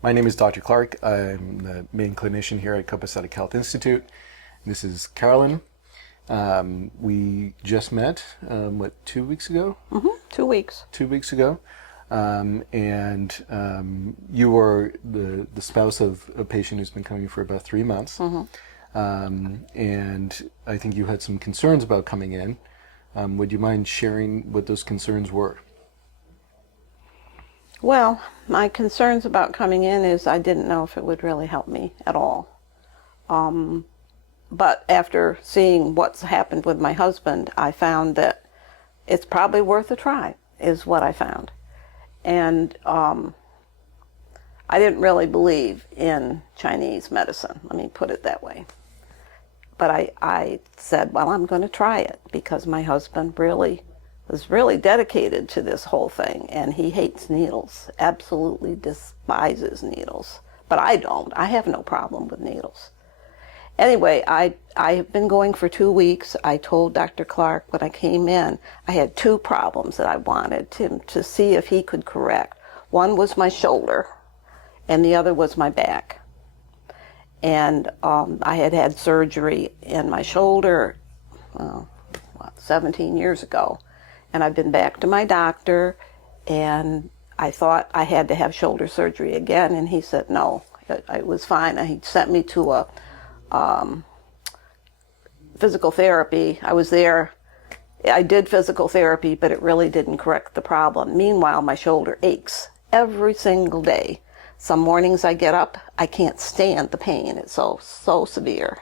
My name is Dr. Clark. I'm the main clinician here at Copacetic Health Institute. This is Carolyn. We just met, 2 weeks ago? 2 weeks. 2 weeks ago. You are the spouse of a patient who's been coming for about 3 months. And I think you had some concerns about coming in. Would you mind sharing what those concerns were? Well, my concerns about coming in is I didn't know if it would really help me at all. But after seeing what's happened with my husband, I found that it's probably worth a try, is what I found. And I didn't really believe in Chinese medicine, let me put it that way. But I said, well, I'm going to try it because my husband was really dedicated to this whole thing, and he hates needles, absolutely despises needles. But I don't. I have no problem with needles. Anyway, I have been going for 2 weeks. I told Dr. Clark when I came in, I had 2 problems that I wanted him to see if he could correct. One was my shoulder, and the other was my back. And I had had surgery in my shoulder 17 years ago. And I've been back to my doctor, and I thought I had to have shoulder surgery again, and he said no, it was fine. He sent me to a physical therapy. I was there. I did physical therapy, but it really didn't correct the problem. Meanwhile, my shoulder aches every single day. Some mornings I get up, I can't stand the pain. It's so severe.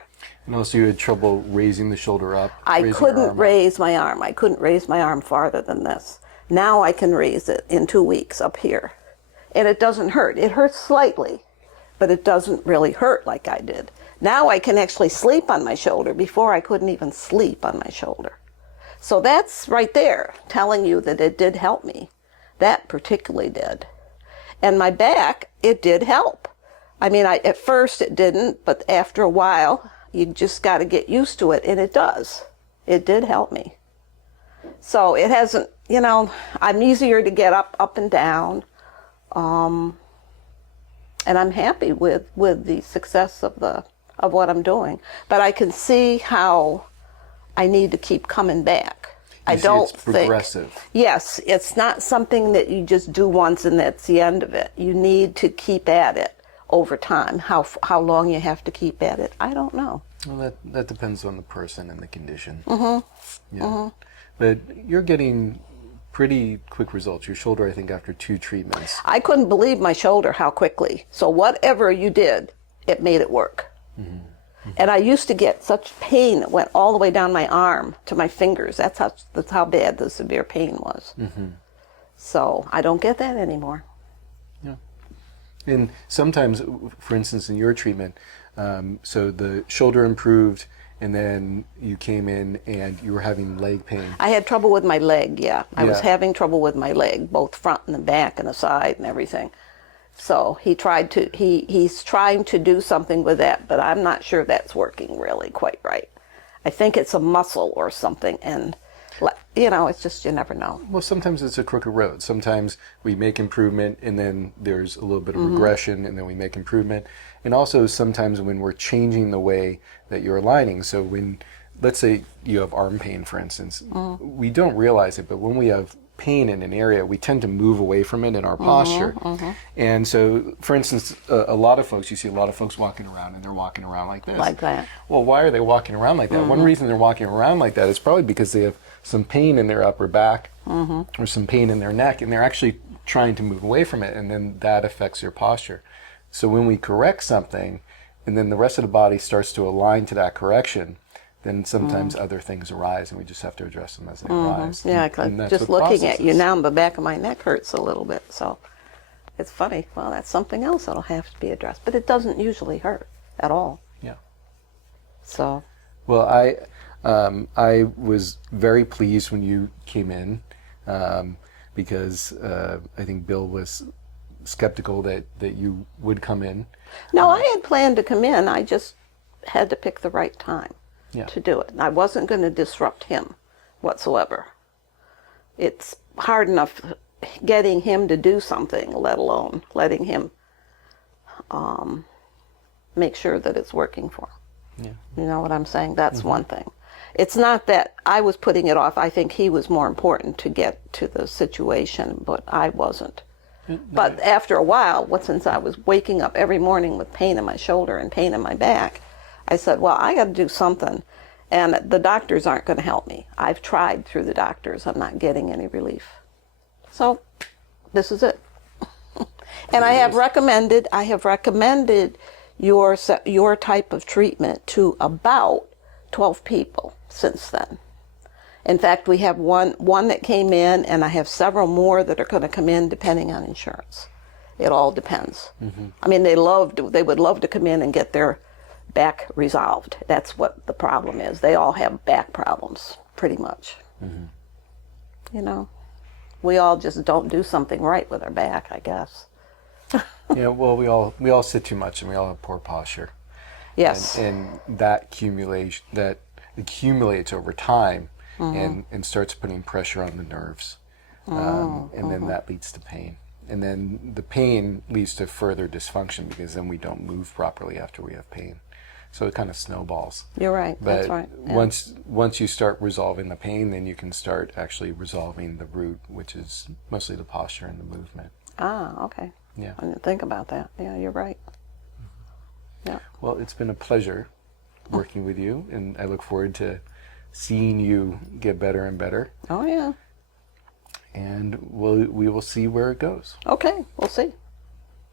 And also you had trouble raising the shoulder up? I couldn't raise my arm. I couldn't raise my arm farther than this. Now I can raise it in 2 weeks up here. And it doesn't hurt. It hurts slightly, but it doesn't really hurt like I did. Now I can actually sleep on my shoulder. Before I couldn't even sleep on my shoulder. So that's right there telling you that it did help me. That particularly did. And my back, it did help. I mean, at first it didn't, but after a while, you just got to get used to it, and it does. It did help me. So it hasn't, I'm easier to get up and down. And I'm happy with the success of what I'm doing. But I can see how I need to keep coming back. It's progressive. Yes, it's not something that you just do once and that's the end of it. You need to keep at it over time. How long you have to keep at it, I don't know. Well, that depends on the person and the condition. Yeah. But you're getting pretty quick results. Your shoulder, I think, after 2 treatments. I couldn't believe my shoulder, how quickly. So whatever you did, it made it work. And I used to get such pain that went all the way down my arm to my fingers. That's how bad the severe pain was. So I don't get that anymore. Yeah. And sometimes, for instance, in your treatment, so the shoulder improved, and then you came in and you were having leg pain. I had trouble with my leg, yeah. I was having trouble with my leg, both front and the back and the side and everything. So he's trying to do something with that, but I'm not sure that's working really quite right. I think it's a muscle or something, and it's just, you never know. Well, sometimes it's a crooked road. Sometimes we make improvement, and then there's a little bit of regression, and then we make improvement. And also sometimes when we're changing the way that you're aligning. So when, let's say you have arm pain, for instance, we don't realize it, but when we have pain in an area, we tend to move away from it in our posture. And so, for instance, you see a lot of folks walking around, and they're walking around like this. Like that. Well, why are they walking around like that? One reason they're walking around like that is probably because they have some pain in their upper back or some pain in their neck, and they're actually trying to move away from it, and then that affects their posture. So when we correct something, and then the rest of the body starts to align to that correction, then sometimes other things arise, and we just have to address them as they arise. Yeah, and that's just what looking at you processes. now, the back of my neck hurts a little bit. So it's funny. Well, that's something else that'll have to be addressed. But it doesn't usually hurt at all. Yeah. So. Well, I was very pleased when you came in because I think Bill was skeptical that you would come in. No, I had planned to come in. I just had to pick the right time. Yeah. To do it. I wasn't going to disrupt him whatsoever. It's hard enough getting him to do something, let alone letting him make sure that it's working for him. Yeah. You know what I'm saying? That's one thing. It's not that I was putting it off. I think he was more important to get to the situation, but I wasn't. But after a while, since I was waking up every morning with pain in my shoulder and pain in my back, I said, well, I got to do something. And the doctors aren't going to help me. I've tried through the doctors. I'm not getting any relief. So this is it. And I have recommended your type of treatment to about 12 people since then. In fact, we have one that came in, and I have several more that are going to come in depending on insurance. It all depends. I mean, they would love to come in and get their back resolved. That's what the problem is. They all have back problems, pretty much. You know, we all just don't do something right with our back, I guess. Yeah, well, we all sit too much, and we all have poor posture. Yes. And that accumulates over time, and starts putting pressure on the nerves, and then that leads to pain, and then the pain leads to further dysfunction because then we don't move properly after we have pain, so it kind of snowballs. You're right. But that's right. Yeah. once you start resolving the pain, then you can start actually resolving the root, which is mostly the posture and the movement. Ah, okay. Yeah. I didn't think about that. Yeah, you're right. Yeah. Well, it's been a pleasure working with you, and I look forward to seeing you get better and better. Oh, yeah. And we will see where it goes. Okay, we'll see.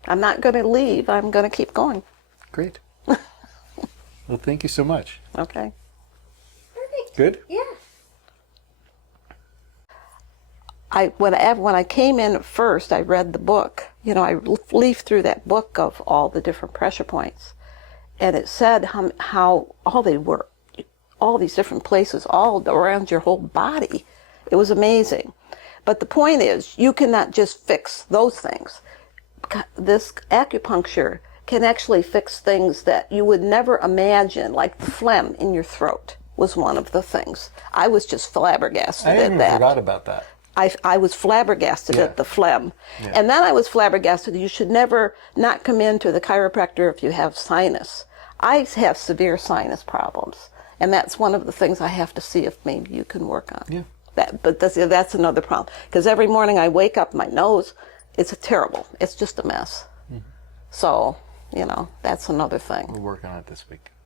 I'm not going to leave. I'm going to keep going. Great. Well, thank you so much. Okay. Perfect. Good? Yeah. When I came in at first, I read the book. You know, I leafed through that book of all the different pressure points. And it said how all they were, all these different places, all around your whole body. It was amazing. But the point is, you cannot just fix those things. This acupuncture can actually fix things that you would never imagine, like the phlegm in your throat was one of the things. I was just flabbergasted I at even that. forgot about that. I was flabbergasted Yeah. at the phlegm. Yeah. And then I was flabbergasted. You should never not come into the chiropractor if you have sinus. I have severe sinus problems. And that's one of the things I have to see if maybe you can work on. Yeah. But that's another problem. Because every morning I wake up, my nose, it's terrible. It's just a mess. So, you know, that's another thing. We'll work on it this week.